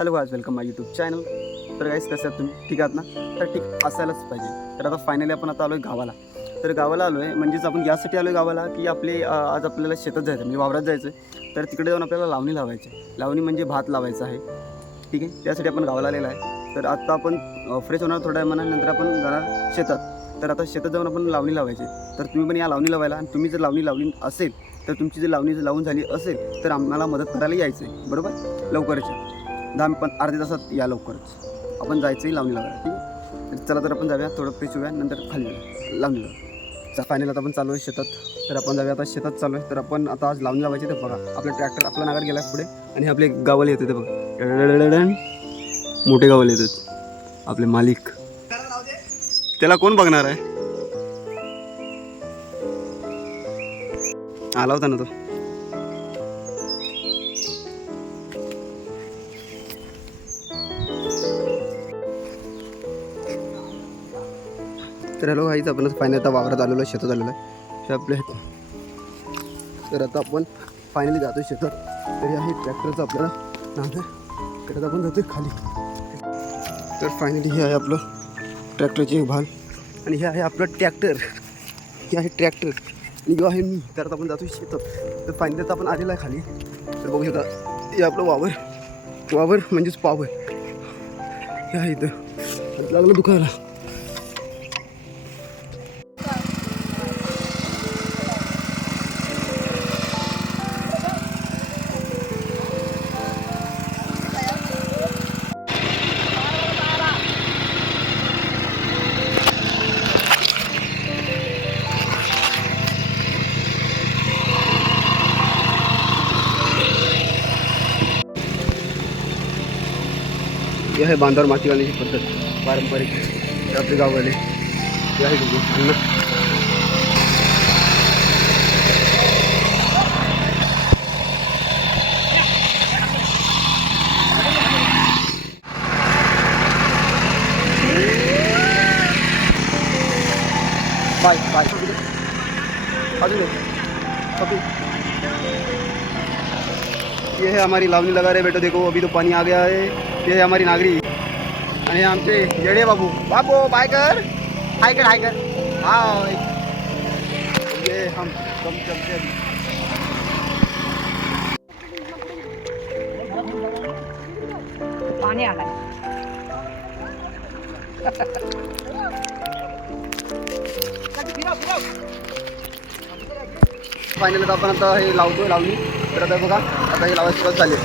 Hello guys, welcome माय YouTube channel. तर guys, कसे आहात तुम्ही? ठीक आहात ना? तर ठीक असायलाच पाहिजे. तर आता फायनली आपण आता आलो आहे गावाला. तर गावाला आलो आहे म्हणजेच आपण यासाठी आलो आहे गावाला की आज आपल्याला शेतात जायचं म्हणजे वावरात जायचं आहे. तर तिकडे जाऊन आपल्याला लावणी लावायची आहे. लावणी म्हणजे भात लावायचा आहे. ठीक आहे, त्यासाठी आपण गावाला आलेला आहे. तर आता आपण फ्रेश होणार थोड्या नंतर आपण जाणार शेतात. तर आता शेतात जाऊन आपण लावणी लावायची. तर तुम्ही पण या लावणी लावायला, आणि तुम्ही जर लावणी लावली असेल तर तुमची जर लावणी लावून झाली असेल तर आम्हाला मदत करायला यायचं आहे. बरोबर? लवकरच या. 10 अर्ध्या तासात या लवकरच. आपण जायचं आहे लावणी लावायला. ठीक आहे, तर चला तर आपण जाऊया, थोडं फ्रेश होऊया, नंतर खाली जाऊया लावणी लावा. फायनल आता आपण चालू आहे शेतात. तर आपण जाऊया आता शेतात चालू आहे. तर आपण आता आज लावणी लावायची. तर बघा, आपला ट्रॅक्टर आपला नागर गेला पुढे, आणि आपले गावाला येते ते बघा, मोठे गावाला येतात आपले मालिक. त्याला कोण बघणार आहे? आला होता ना तो. तर हॅलो गाईज, आपण फायनली आता वावरात आलेलो आहे, शेतात आलेलो आहे हे आपले. तर आता आपण फायनली जातो शेतात. तरी आहे ट्रॅक्टरचं आपल्याला नाव आहे. तर आता आपण जातो खाली. तर फायनली हे आहे आपलं ट्रॅक्टरची एक भाग, आणि हे आहे आपलं ट्रॅक्टर. हे आहे ट्रॅक्टर आणि जो आहे मी. तर आता आपण जातो शेतात. तर फायनली आता आपण आलेलं आहे खाली. तर बघू शकता, हे आपलं वावर म्हणजेच पावर हे आहे. इथं लागलं दुखायला. हे आहे बांधावर माती घालण्याची पद्धत, पारंपरिक आपले गाववाले. हे आहे अन्न. बाय बाय अजून अभी ये है हमारी लावनी लगा रहे बेटो. देखो अभी तो पानी आ गया है. ये है हमारी नागरी आणि आमचे येडे बाबू. बाय कर, हाय कर. हाँ, ये हम चलते अभी. पाणी आलाय. फायनल आता आपण आता हे लावतोय लावणी. तर आता बघा, आता हे लावायची सुरुवात झाली.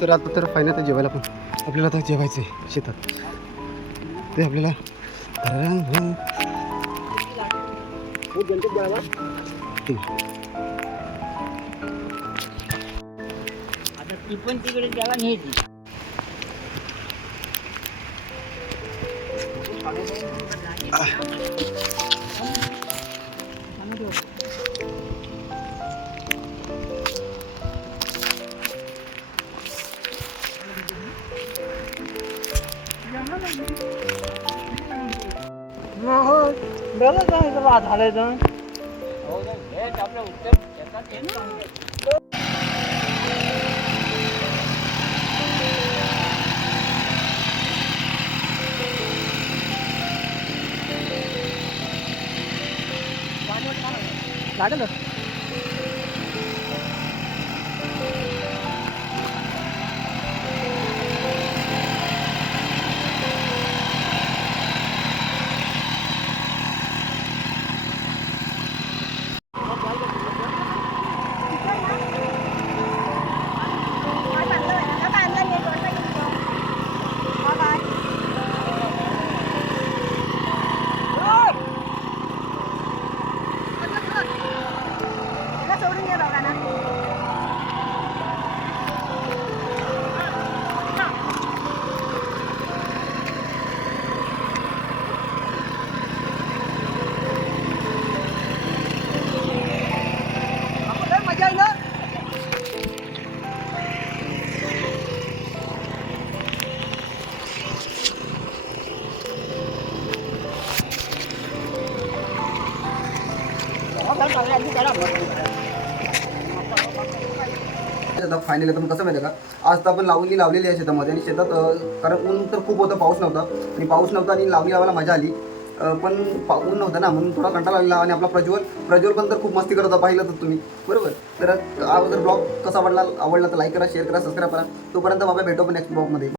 तर आता तर फायनल जेवायला पण आपल्याला आता जेवायचं आहे शेतात. ते आपल्याला ती पण तिकडे त्याला न्यायची. बरं झालं तर आपल्या उत्तर लागलं. आता फायनल आपण कसं माहिती आहे का, आज तर आपण लावलेली आहे शेतामध्ये आणि शेतात कारण ऊन तर खूप होतं, पाऊस नव्हता आणि लावणी लावायला मजा आली. पण ऊन नव्हतं ना, म्हणून थोडा कंटाळा लागला. आणि आपला प्रज्वल पण तर खूप मस्ती करत होता, पाहिलं तर तुम्ही बरोबर. तर जर ब्लॉग कसा आवडला तर लाईक करा, शेअर करा, सबस्क्राईब करा. तोपर्यंत बाबा भेटू पण नेक्स्ट ब्लॉगमध्ये.